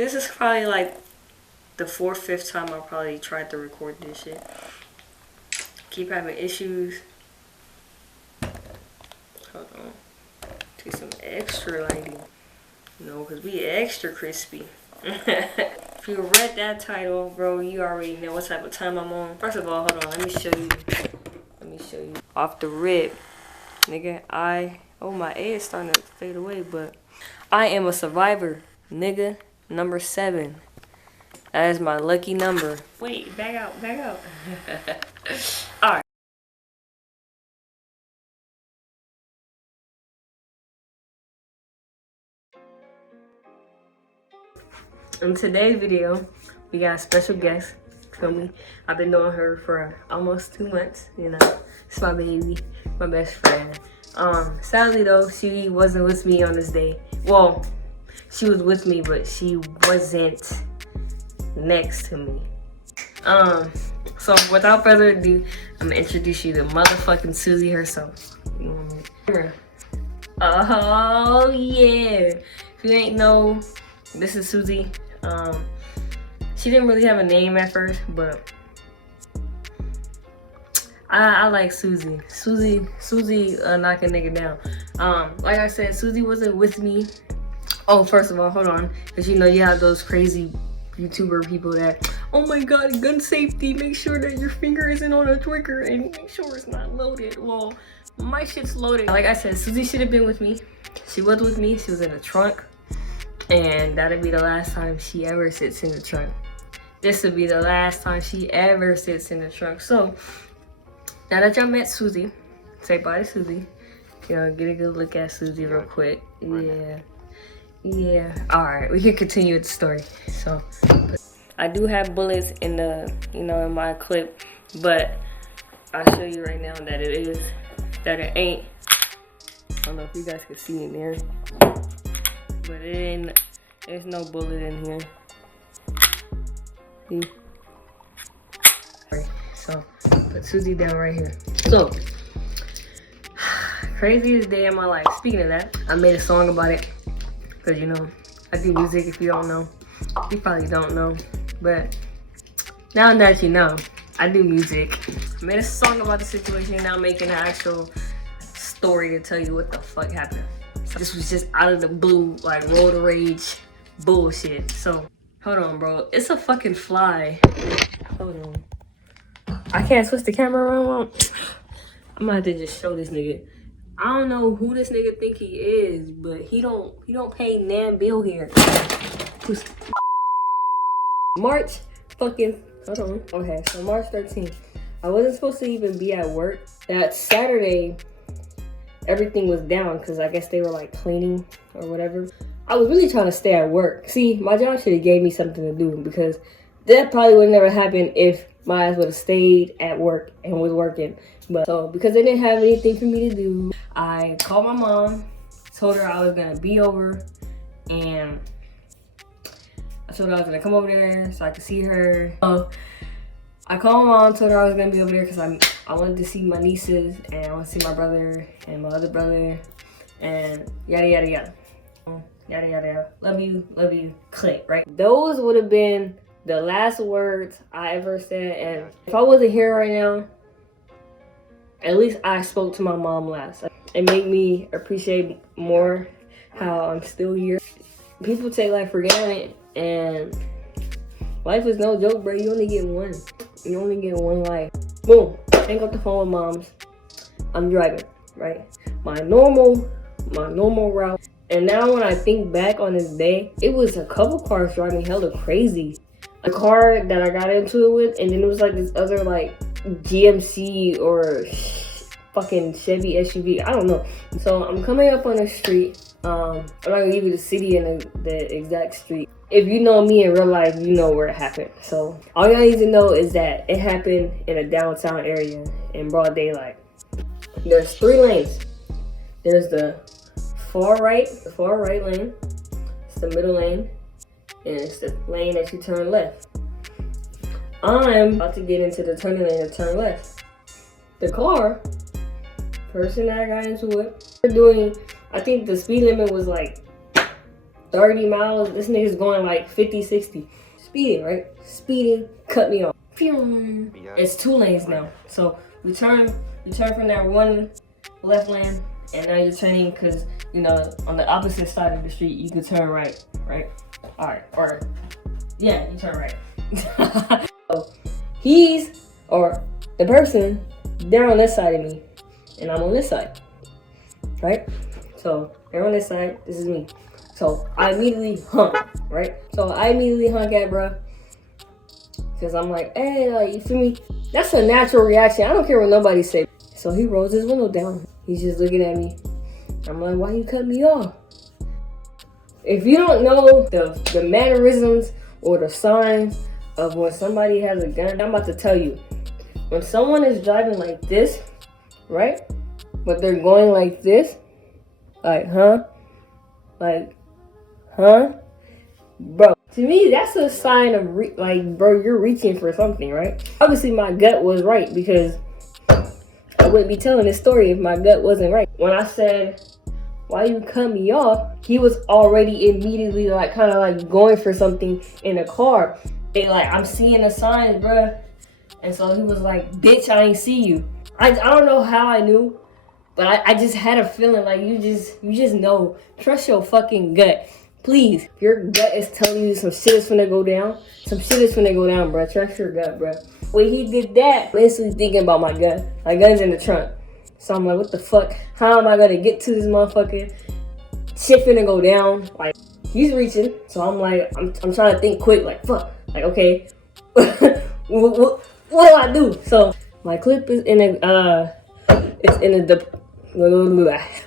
This is probably like the 4th, 5th time I probably tried to record this shit. Keep having issues. Hold on. Take some extra lighting. No, because we extra crispy. If you read that title, bro, you already know what type of time I'm on. First of all, hold on. Let me show you. Off the rip. Nigga, oh, my A is starting to fade away, but I am a survivor, nigga. Number 7. That is my lucky number. Wait, back out. Alright. In today's video, we got a special guest. Feel me? I've been knowing her for almost 2 months, you know. It's my baby, my best friend. Sadly though, she wasn't with me on this day. Well, she was with me, but she wasn't next to me. So without further ado, I'm gonna introduce you to motherfucking Susie herself. You know what I mean? Oh yeah. If you ain't know, this is Susie. She didn't really have a name at first, but I like Susie. Susie knock a nigga down. Like I said, Susie wasn't with me. Oh, first of all, hold on. Because you know you have those crazy YouTuber people that, oh my god, gun safety, make sure that your finger isn't on a trigger and make sure it's not loaded. Well, my shit's loaded. Like I said, Susie should have been with me. She was with me. She was in the trunk. And that'll be the last time she ever sits in the trunk. This will be the last time she ever sits in the trunk. So, now that y'all met Susie, say bye to Susie. You know, get a good look at Susie real quick. Yeah. Alright, we can continue with the story. So, I do have bullets in the, in my clip. But, I'll show you right now that it ain't. I don't know if you guys can see in there. But there's no bullet in here. See? So, put Susie down right here. So, craziest day of my life. Speaking of that, I made a song about it. Because, you know, I do music if you don't know. You probably don't know. But, now that you know, I do music. I made a song about the situation, and now I'm making an actual story to tell you what the fuck happened. This was just out of the blue, like road rage bullshit. So, hold on, bro. It's a fucking fly. Hold on. I can't switch the camera around. I'm gonna have to just show this nigga. I don't know who this nigga think he is, but he don't pay nan bill here. March fucking, hold on. Okay, so March 13th. I wasn't supposed to even be at work. That Saturday, everything was down because I guess they were like cleaning or whatever. I was really trying to stay at work. See, my job should have gave me something to do because that probably would never happen if my ass would have stayed at work and was working. But so because they didn't have anything for me to do, I called my mom, told her I was gonna be over, and I told her I was gonna come over there so I could see her. I called my mom, told her I was gonna be over there because I wanted to see my nieces and I want to see my brother and my other brother and yada yada yada. Yada yada yada. Love you, click, right? Those would have been the last words I ever said, and if I wasn't here right now, at least I spoke to my mom last. It made me appreciate more how I'm still here. People take life for granted, and life is no joke, bro. You only get one. You only get one life. Boom. Hang up the phone with moms. I'm driving, right? My normal route. And now when I think back on this day, it was a couple cars driving hella crazy. A car that I got into it with, and then it was like this other like GMC or fucking Chevy SUV. I don't know. So I'm coming up on the street. I'm not gonna give you the city and the exact street. If you know me in real life, you know where it happened. So all y'all need to know is that it happened in a downtown area in broad daylight. There's 3 lanes. There's the far right lane. It's the middle lane. And it's the lane that you turn left. I'm about to get into the turning lane to turn left. The person that I got into it, they're doing, I think the speed limit was like 30 miles. This nigga's going like 50, 60. Speeding, right? Speeding, cut me off. Phew. It's 2 lanes now. So we turn from that one left lane, and now you're turning because, you know, on the opposite side of the street, you can turn right? All right, or yeah, you turn right. So the person, they're on this side of me, and I'm on this side, right? So they're on this side, this is me. So I immediately honk, right? So I immediately honk at bruh, because I'm like, hey, like, you feel me? That's a natural reaction. I don't care what nobody say. So he rolls his window down. He's just looking at me. I'm like, why you cut me off? If you don't know the mannerisms or the signs of when somebody has a gun, I'm about to tell you. When someone is driving like this, right? But they're going like this, like, huh? Like, huh? Bro, to me, that's a sign of, like, bro, you're reaching for something, right? Obviously, my gut was right, because I wouldn't be telling this story if my gut wasn't right. When I said, why you cut me off, he was already immediately, like, kind of, like, going for something in the car. And, like, I'm seeing the signs, bro. And so he was like, bitch, I ain't see you. I don't know how I knew, but I just had a feeling like you just know. Trust your fucking gut. Please, if your gut is telling you some shit is finna go down, bro. Trust your gut, bro. When he did that, I'm instantly thinking about my gun. My gun's in the trunk. So I'm like, what the fuck? How am I gonna get to this motherfucker? Shit finna go down. Like, he's reaching. So I'm like, I'm trying to think quick, like, fuck. Like, okay, what do I do? So my clip is in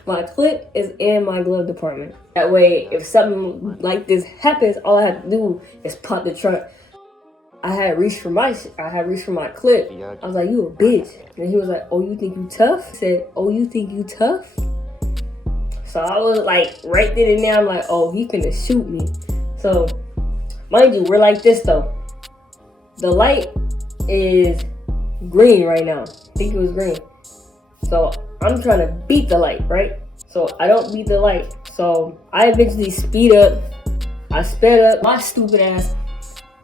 my clip is in my glove department. That way, if something like this happens, all I have to do is pop the trunk. I had reached for my clip. I was like, you a bitch. And he was like, oh, you think you tough? I said, oh, you think you tough? So I was like, right then and there, I'm like, oh, he finna shoot me. So, mind you, we're like this though. The light is green right now. I think it was green. So I'm trying to beat the light, right? So I don't beat the light. So I eventually speed up. I sped up. My stupid ass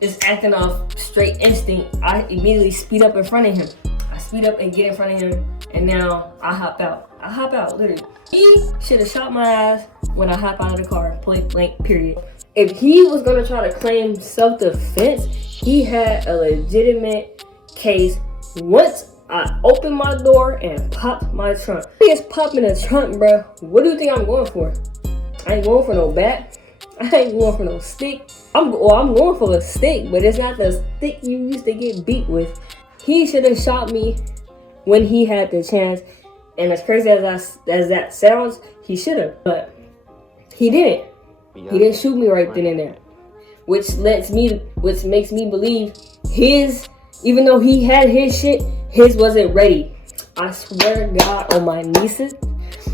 is acting off straight instinct. I immediately speed up in front of him. I speed up and get in front of him, and now I hop out, literally. He should have shot my ass when I hop out of the car, point blank, period. If he was gonna try to claim self-defense, he had a legitimate case. Once I opened my door and popped my trunk. He is popping the trunk, bro. What do you think I'm going for? I ain't going for no bat. I ain't going for no stick. I'm going for a stick, but it's not the stick you used to get beat with. He should have shot me when he had the chance. And as crazy as that sounds, he should have. But he didn't. He didn't shoot me right then and there. Which makes me believe even though he had his shit, his wasn't ready. I swear to God, on my nieces,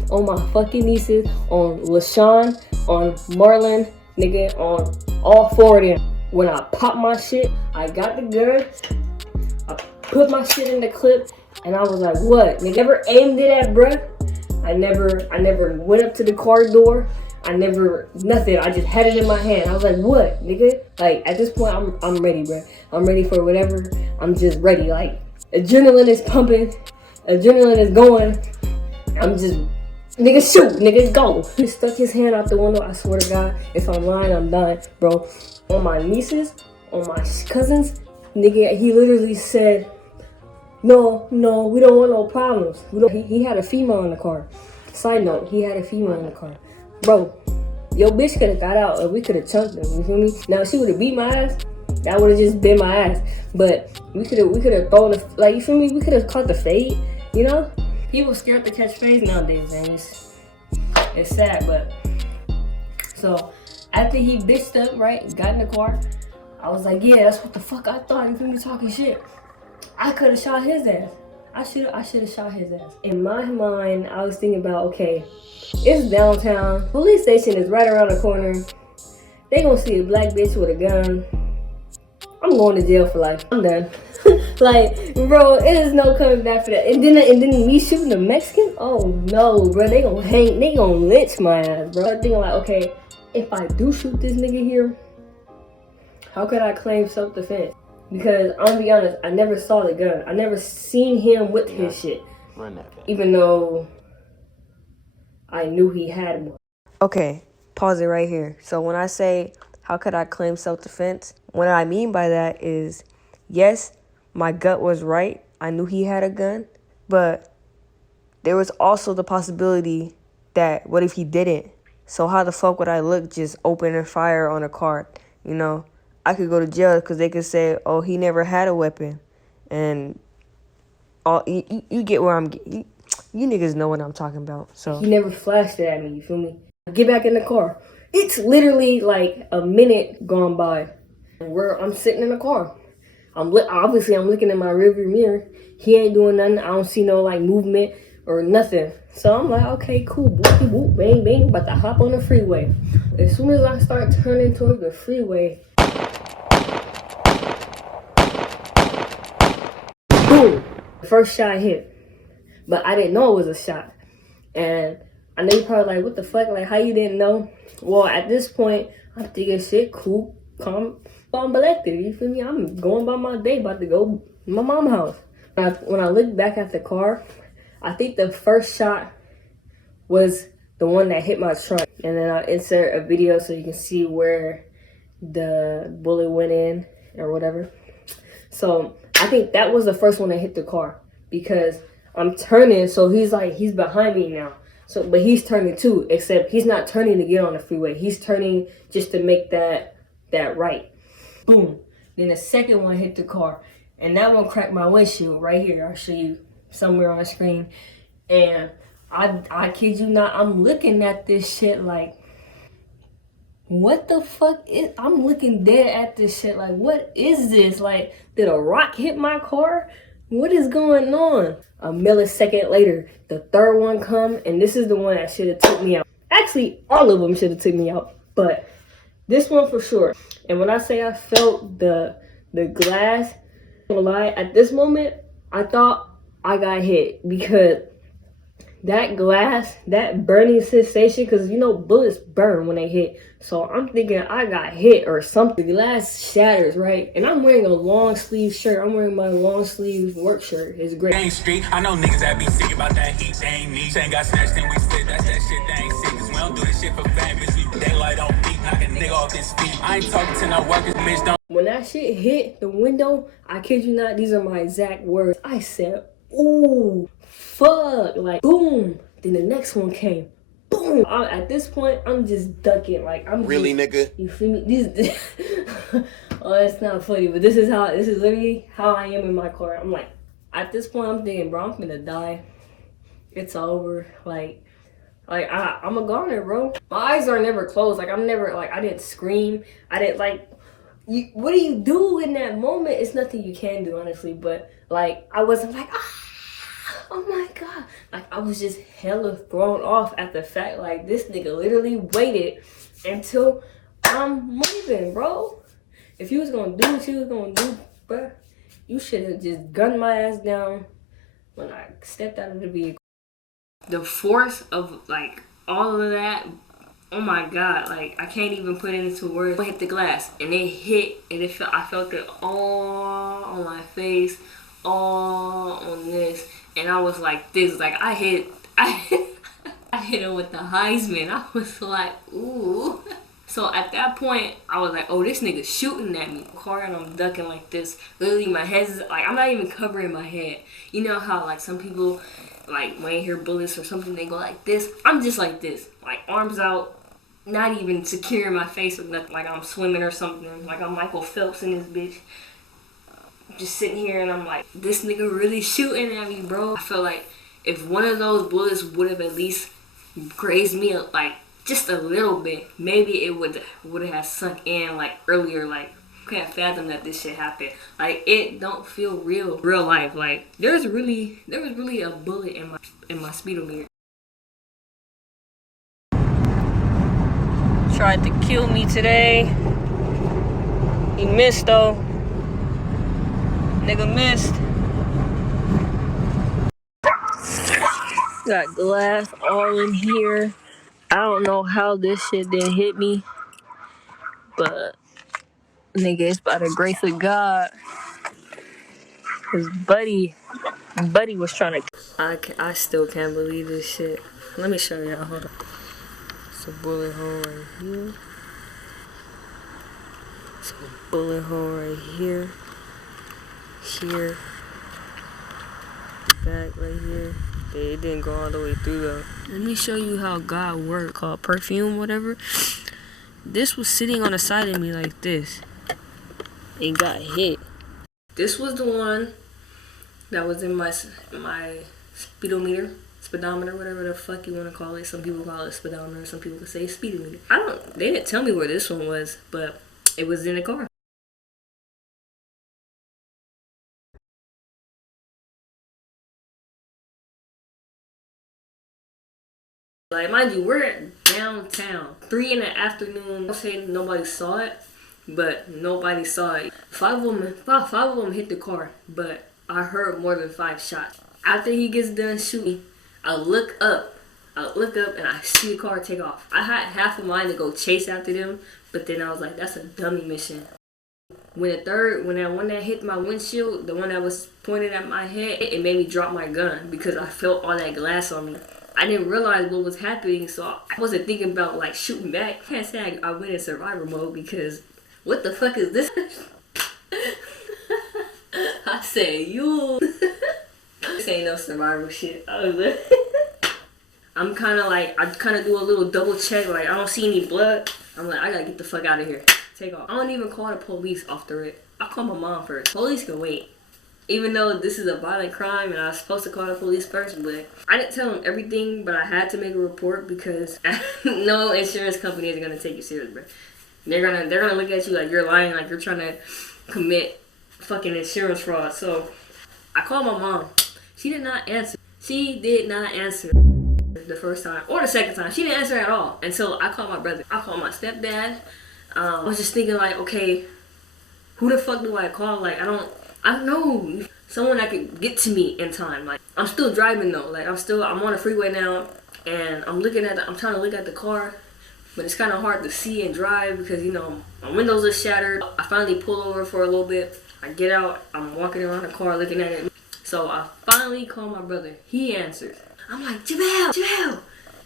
on my fucking nieces, on LaShawn, on Marlon, nigga, on all 4 of them. When I popped my shit, I got the gun, I put my shit in the clip, and I was like, what? Nigga, never aimed it at bruh. I never went up to the car door. Nothing. I just had it in my hand. I was like, what, nigga? Like, at this point, I'm ready, bruh. I'm ready for whatever. I'm just ready. Like, adrenaline is pumping. Adrenaline is going. I'm just, nigga, shoot. Nigga, go. He stuck his hand out the window. I swear to God, if I'm lying, I'm dying, bro. On my nieces, on my cousins, nigga, he literally said, no, we don't want no problems. He had a female in the car. Side note, he had a female in the car. Bro, your bitch could have got out and we could have chunked him, you feel me? Now, if she would have beat my ass, that would have just been my ass. But we could have thrown the, like, you feel me? We could have caught the fade, you know? People scared to catch fades nowadays, and it's sad, but. So, after he bitched up, right, got in the car, I was like, yeah, that's what the fuck I thought, you feel me, talking shit. I could have shot his ass. I should have shot his ass. In my mind, I was thinking about, okay, it's downtown. Police station is right around the corner. They gonna see a black bitch with a gun. I'm going to jail for life. I'm done. Like, bro, it is no coming back for that. And then me shooting the Mexican? Oh no, bro, they gonna lynch my ass, bro. I'm thinking like, okay, if I do shoot this nigga here, how could I claim self-defense? Because I'm gonna be honest, I never saw the gun. I never seen him with his shit. Run that back. Even though I knew he had one. Okay, pause it right here. So when I say, how could I claim self-defense? What I mean by that is, yes, my gut was right. I knew he had a gun. But there was also the possibility that, what if he didn't? So how the fuck would I look just opening fire on a car? You know, I could go to jail because they could say, oh, he never had a weapon. And all you get where I'm getting. You niggas know what I'm talking about. So he never flashed it at me, you feel me? Get back in the car. It's literally like a minute gone by where I'm sitting in the car. Obviously I'm looking in my rearview mirror. He ain't doing nothing. I don't see no like movement or nothing. So I'm like, okay, cool. Boopy boop, bang bang. About to hop on the freeway. As soon as I start turning towards the freeway, boom! The first shot hit. But I didn't know it was a shot. And I know you're probably like, what the fuck? Like, how you didn't know? Well, at this point, I'm thinking shit, cool, calm, I'm collected. You feel me? I'm going by my day, about to go to my mom's house. When I look back at the car, I think the first shot was the one that hit my trunk. And then I'll insert a video so you can see where the bullet went in or whatever. So I think that was the first one that hit the car because I'm turning, so he's behind me now. So, but he's turning too, except he's not turning to get on the freeway. He's turning just to make that right. Boom. Then the second one hit the car, and that one cracked my windshield right here. I'll show you somewhere on the screen. And I kid you not, I'm looking at this shit like, what the fuck is, I'm looking dead at this shit like, what is this? Like, did a rock hit my car? What is going on? A millisecond later, the third one come, and this is the one that should have took me out. Actually, all of them should have took me out, but this one for sure. And when I say I felt the glass, I'm gonna lie, at this moment, I thought I got hit because that glass, that burning sensation, because you know bullets burn when they hit. So I'm thinking I got hit or something. The glass shatters, right? And I'm wearing a long sleeve shirt. I'm wearing my long sleeve work shirt. It's great. Ain't street. I know niggas that be sick about that heat. They ain't me. Ain't got snatched and we split. That's that shit that ain't sick. Cause we don't do this shit for fame. Bitch, we daylight on beat. Knock a nigga off his feet. I ain't talking to no workers, bitch. Don't. When that shit hit the window, I kid you not, these are my exact words. I said, ooh, fuck. Like, boom. Then the next one came. Boom. At this point, I'm just ducking. Like, I'm really, just, nigga. You feel me? Oh, it's not funny, but this is literally how I am in my car. I'm like, at this point, I'm thinking, bro, I'm gonna die. It's over. Like I'm a goner, bro. My eyes are never closed. Like, I'm never, like, I didn't scream. I didn't, like, what do you do in that moment? It's nothing you can do, honestly. But, like, I wasn't like, oh my God. Like, I was just hella thrown off at the fact, like, this nigga literally waited until I'm moving, bro. If you was gonna do what you was gonna do, bro, you should have just gunned my ass down when I stepped out of the vehicle. The force of, like, all of that, oh my God, like, I can't even put it into words. I hit the glass, and it hit, and I felt it all on my face, all on this. And I was like this, like I hit him with the Heisman. I was like, ooh. So at that point, I was like, oh, this nigga's shooting at me. Car, and I'm ducking like this. Literally, my head's like, I'm not even covering my head. You know how like some people, like when they hear bullets or something, they go like this. I'm just like this, like arms out, not even securing my face with nothing. Like I'm swimming or something. Like I'm Michael Phelps in this bitch. Just sitting here and I'm like, this nigga really shooting at me, bro. I feel like if one of those bullets would have at least grazed me like just a little bit, maybe it would have sunk in like earlier. Like, I can't fathom that this shit happened. Like, it don't feel real life. Like, there was really a bullet in my speedometer. Tried to kill me today. He missed though. Nigga missed. Got glass all in here. I don't know how this shit didn't hit me, but nigga, it's by the grace of God. His buddy was trying to. I still can't believe this shit. Let me show y'all. Hold on. It's a bullet hole right here. It's a bullet hole right here. Here. Back right here. It didn't go all the way through though. Let me show you how God works. Called perfume, whatever. This was sitting on the side of me like this. It got hit. This was the one that was in my speedometer, whatever the fuck you want to call it. Some people call it speedometer. Some people say speedometer. They didn't tell me where this one was, but it was in the car. Like, mind you, we're downtown. 3 in the afternoon. I'm saying nobody saw it, but nobody saw it. Five of them hit the car, but I heard more than 5 shots. After he gets done shooting, I look up and I see the car take off. I had half of mine to go chase after them, but then I was like, that's a dummy mission. When that one that hit my windshield, the one that was pointed at my head, it made me drop my gun because I felt all that glass on me. I didn't realize what was happening, so I wasn't thinking about like shooting back. I can't say I went in survivor mode because what the fuck is this? I said, you. This ain't no survival shit. I'm kind of like, I kind of do a little double check. Like, I don't see any blood. I'm like, I gotta get the fuck out of here. Take off. I don't even call the police off the rip. I call my mom first. Police can wait. Even though this is a violent crime and I was supposed to call the police first, but I didn't tell them everything, but I had to make a report because no insurance company is gonna take you serious, bro. They're gonna look at you like you're lying, like you're trying to commit fucking insurance fraud. So I called my mom. She did not answer. She did not answer the first time or the second time. She didn't answer at all. And so I called my brother. I called my stepdad. I was just thinking like, okay, who the fuck do I call? Like, I don't know someone that could get to me in time. Like, I'm still driving though. Like, I'm on the freeway now, and I'm trying to look at the car, but it's kind of hard to see and drive because, you know, my windows are shattered. I finally pull over for a little bit. I get out. I'm walking around the car looking at it. So I finally call my brother. He answers. I'm like, Javel.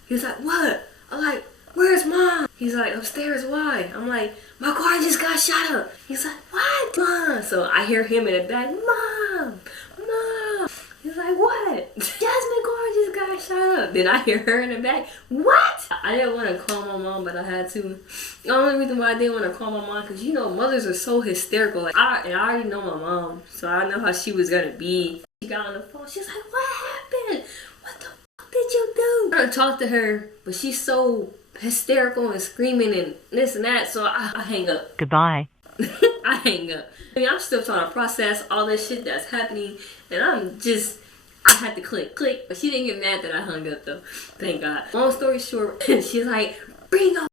He's like, what? I'm like, where's mom? He's like, upstairs. Why? I'm like, my car just got shot up. He's like, what? Mom. So I hear him in the back, Mom. He's like, what? Jasmine car just got shot up. Then I hear her in the back, what? I didn't want to call my mom, but I had to. The only reason why I didn't want to call my mom, because, you know, mothers are so hysterical. Like, I already know my mom, so I know how she was going to be. She got on the phone. She's like, what happened? What the fuck did you do? I talked to her, but she's so hysterical and screaming and this and that, so I hang up. Goodbye. I hang up. I mean, I'm still trying to process all this shit that's happening, and I had to click, but she didn't get mad that I hung up though. Thank God. Long story short, she's like, bring your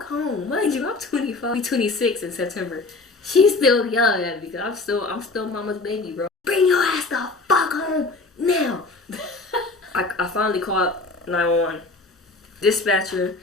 home. Mind you, I'm 25, be 26 in September. She's still young at me because I'm still mama's baby, bro. Bring your ass the fuck home now. I finally called 911. Dispatcher,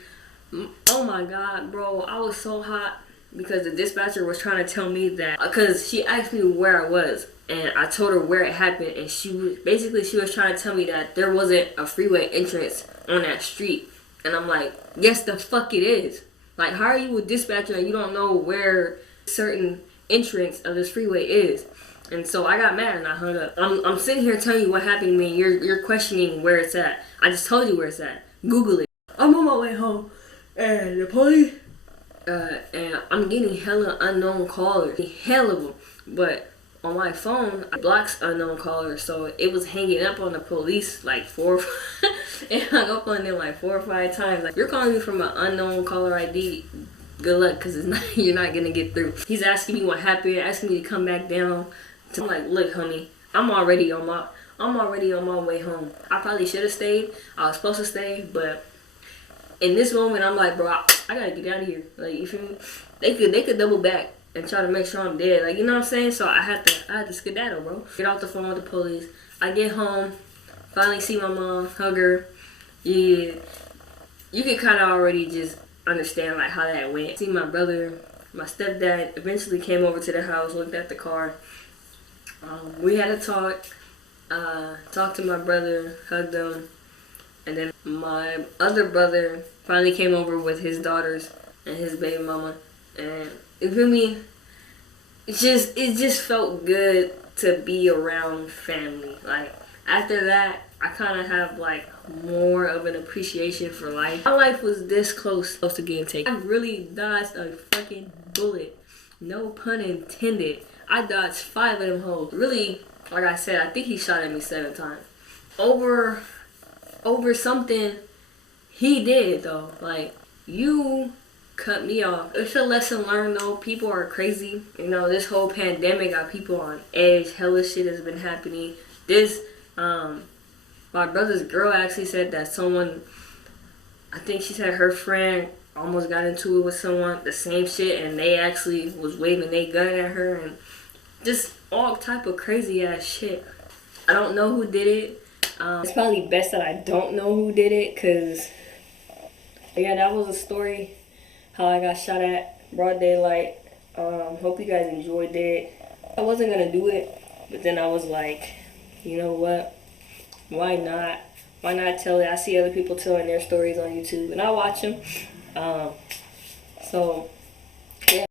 oh my God, bro, I was so hot because the dispatcher was trying to tell me that, because she asked me where I was, and I told her where it happened, and she was trying to tell me that there wasn't a freeway entrance on that street, and I'm like, yes, the fuck it is. Like, how are you a dispatcher and you don't know where certain entrance of this freeway is? And so I got mad and I hung up. I'm sitting here telling you what happened to me. You're questioning where it's at. I just told you where it's at. Google it. I'm on my way home, and the police, and I'm getting hella unknown callers, hell of them. But on my phone, it blocks unknown callers, so it was hanging up on the police like it hung up on them like 4 or 5 times. Like, you're calling me from an unknown caller ID. Good luck, cause you're not gonna get through. He's asking me what happened, asking me to come back down. So I'm like, look, honey, I'm already on my way home. I probably should have stayed. I was supposed to stay, but in this moment, I'm like, bro, I gotta get out of here. Like, you feel me? They could double back and try to make sure I'm dead. Like, you know what I'm saying? So I had to skedaddle, bro. Get off the phone with the police. I get home, finally see my mom, hug her. Yeah. you can kind of already just understand like how that went. See, my brother, my stepdad eventually came over to the house, looked at the car. We had a talk. Talked to my brother, hugged him, and then my other brother finally came over with his daughters and his baby mama. And you feel me? It just felt good to be around family. Like after that, I kind of have like more of an appreciation for life. My life was this close to getting taken. I really dodged a fucking bullet. No pun intended. I dodged 5 of them hoes. Really, like I said, I think he shot at me 7 times. Over something he did though. Like, you cut me off. It's a lesson learned though. People are crazy. You know, this whole pandemic got people on edge. Hella shit has been happening. This, my brother's girl actually said that someone, I think she said her friend almost got into it with someone, the same shit, and they actually was waving their gun at her, and just all type of crazy ass shit. I don't know who did it. It's probably best that I don't know who did it, cause yeah, that was a story how I got shot at broad daylight. Hope you guys enjoyed it. I wasn't gonna do it, but then I was like, you know what? Why not? Why not tell it? I see other people telling their stories on YouTube, and I watch them. So yeah,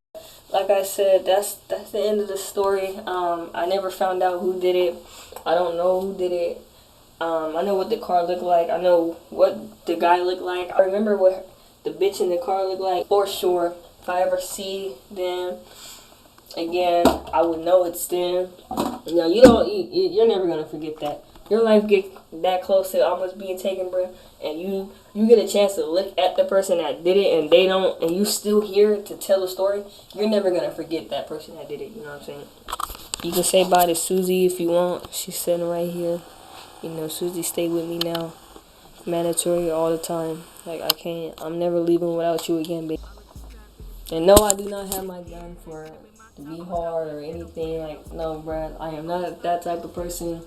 like I said, that's the end of the story. I never found out who did it. I don't know who did it. I know what the car looked like. I know what the guy looked like. I remember what the bitch in the car looked like for sure. If I ever see them again, I would know it's them. You know, you're never gonna forget that. Your life get that close to almost being taken, bro, and you get a chance to look at the person that did it, and they don't, and you still here to tell the story. You're never gonna forget that person that did it. You know what I'm saying? You can say bye to Susie if you want. She's sitting right here. You know, Susie, stay with me now. Mandatory all the time. Like, I'm never leaving without you again, baby. And no, I do not have my gun to be hard or anything. Like, no, bruh. I am not that type of person.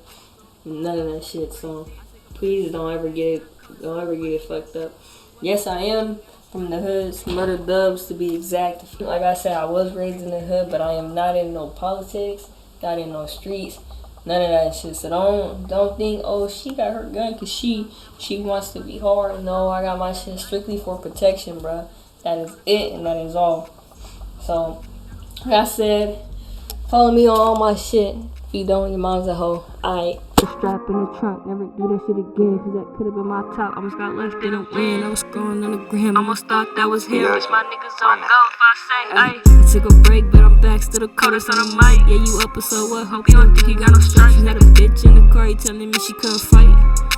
None of that shit. So, please don't ever get it fucked up. Yes, I am from the hoods, murder dubs to be exact. Like I said, I was raised in the hood, but I am not in no politics, not in no streets. None of that shit. So don't think, oh, she got her gun because she wants to be hard. No, I got my shit strictly for protection, bro. That is it, and that is all. So, like I said, follow me on all my shit. If you don't, your mom's a hoe. Alright. Strap in the trunk, never do that shit again, cause that could've been my top. Almost got left in a win. I was scrolling on the gram. Almost thought that was him. Bitch, my niggas on go if I say, ayy. I took a break, but I'm back, still the coders on the mic. Yeah, you up or so what? Hope you don't think you got no stripes. You had a bitch in the car, you telling me she couldn't fight.